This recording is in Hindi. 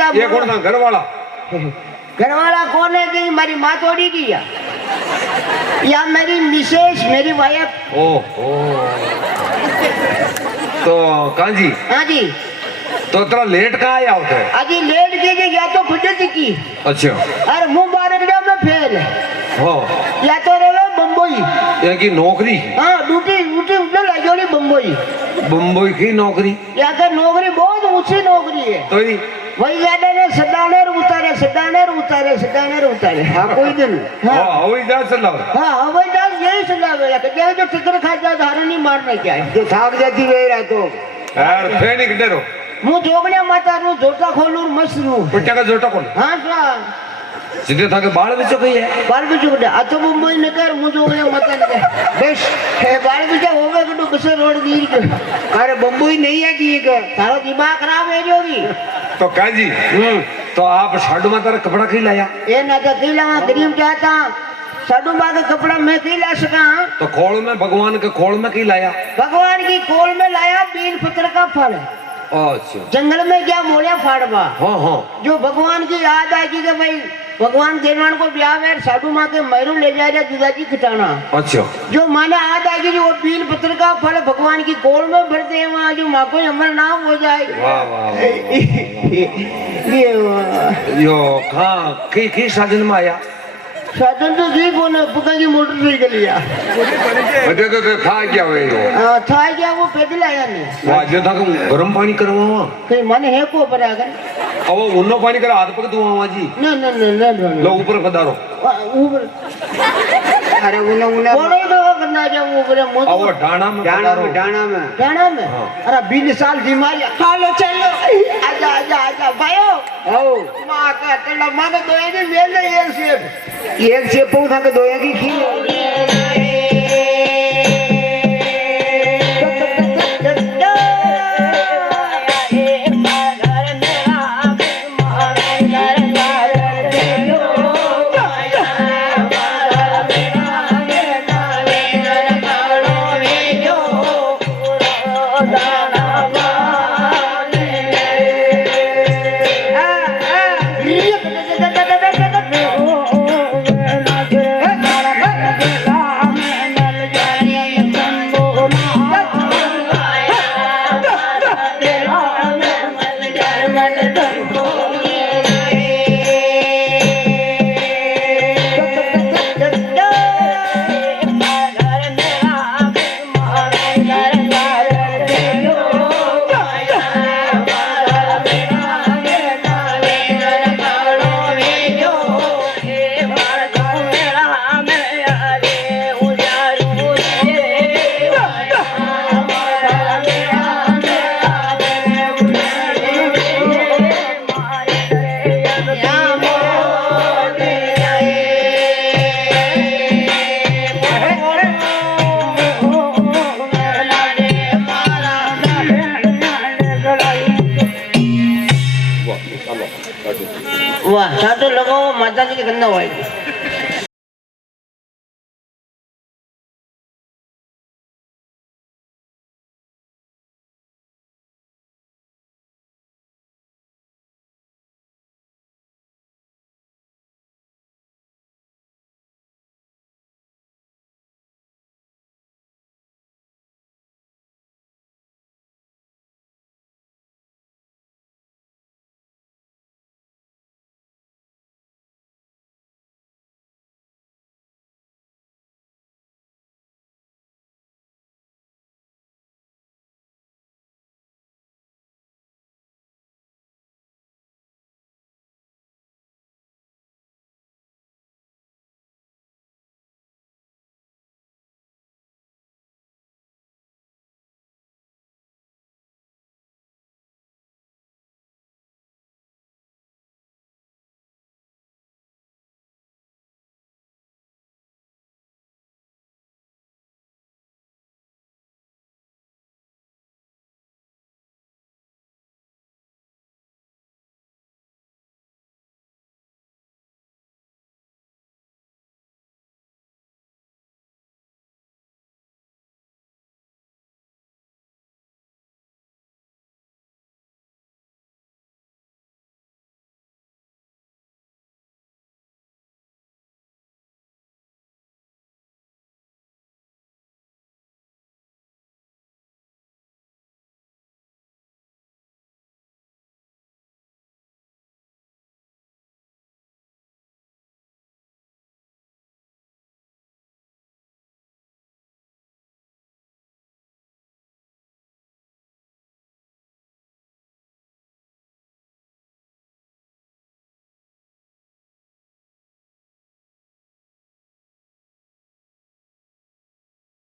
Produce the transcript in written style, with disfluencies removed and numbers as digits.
था ये कौन था घर वाला? घर वाला कौन है कि मेरी माँ तोड़ी की या मेरी मिसेस मेरी वाइफ। ओहो तो कां जी हाँ जी तो इतना लेट कहाँ आया होता है? अजी लेट की या तो फुटती की अच्छा अरे मुंह बार में फेल हो या तो रहे बम्बई यहाँ की नौकरी? हाँ ड्यूटी ड्यूटी उठने लगे बम्बई। बम्बई की नौकरी? या तो नौकरी बहुत ऊंची नौकरी है तो ही वही जाने ने सदानेर उतारे सदानेर उतारे सदानेर उतारे। हाँ कोई दिन हाँ हवाई जहाज चलाओ। हाँ हवाई जहाज यही चलावे क्या जो टिकट खा जाए धारा नहीं मारना क्या है जो थाक जाती रही रहा तो यार फेनी किधर हो? मुँह जोगने माता रू जोटा खोलू मस्त रू पुट्टा का जोटा कौन? हाँ सर सीधे था के बाल बिचो कही है? बाल बिचो कटे आ तो मुंबई ने कर मुँह जोगने माता ने बेश बाल बिचा होवे कि तो बसे रोड दी के अरे बम्बई नहीं है कि ये थारा दिमाग खराब है जो भी। तो का जी तो आप साडू माता का कपड़ा खी लाया? ये ना तो खी लावा गरीब चाहता साडू माँ का कपड़ा मैं खी ला सका। तो खोल में भगवान के खोल में की लाया? भगवान की खोल में लाया बेल पत्र का फल। अच्छा जंगल में क्या मोड़िया फाड़वा। हाँ हाँ जो भगवान की याद आएगी कि भाई भगवान देवान को ब्याह में साधु माँ के मैरू ले जाए दुधा की खिटाना। अच्छा जो माने याद आएगी जो वो बेल पत्र का फल भगवान की कोल में भरते हैं वहाँ जो माँ को अमर नाम हो जाए। वाह वाह यो कहाँ की साधन में आया? साधन तो जी को ना पुका की मोटरसाइकिल लिया तो था क्या हुए यो? था क्या वो पैदल आया नहीं वाह जो था गरम पानी करवा कहीं माने है को पर आकर अब उन्नो पानी कर हाथ पक दूँ जी न न न न लो ऊपर पधारो ऊपर अरे उन्ना उन्ना बोलो तो करना चाहिए ऊपर अब डाना में डाना में अरे 20 साल बीमारी चलो चलो आजा आजा आजा भाइयो आओ मां का तेरा मां का दोएगी मेल एक से पौधा के दोएगी खी वाह साधु लगाओ माता जी के गंदा हुआ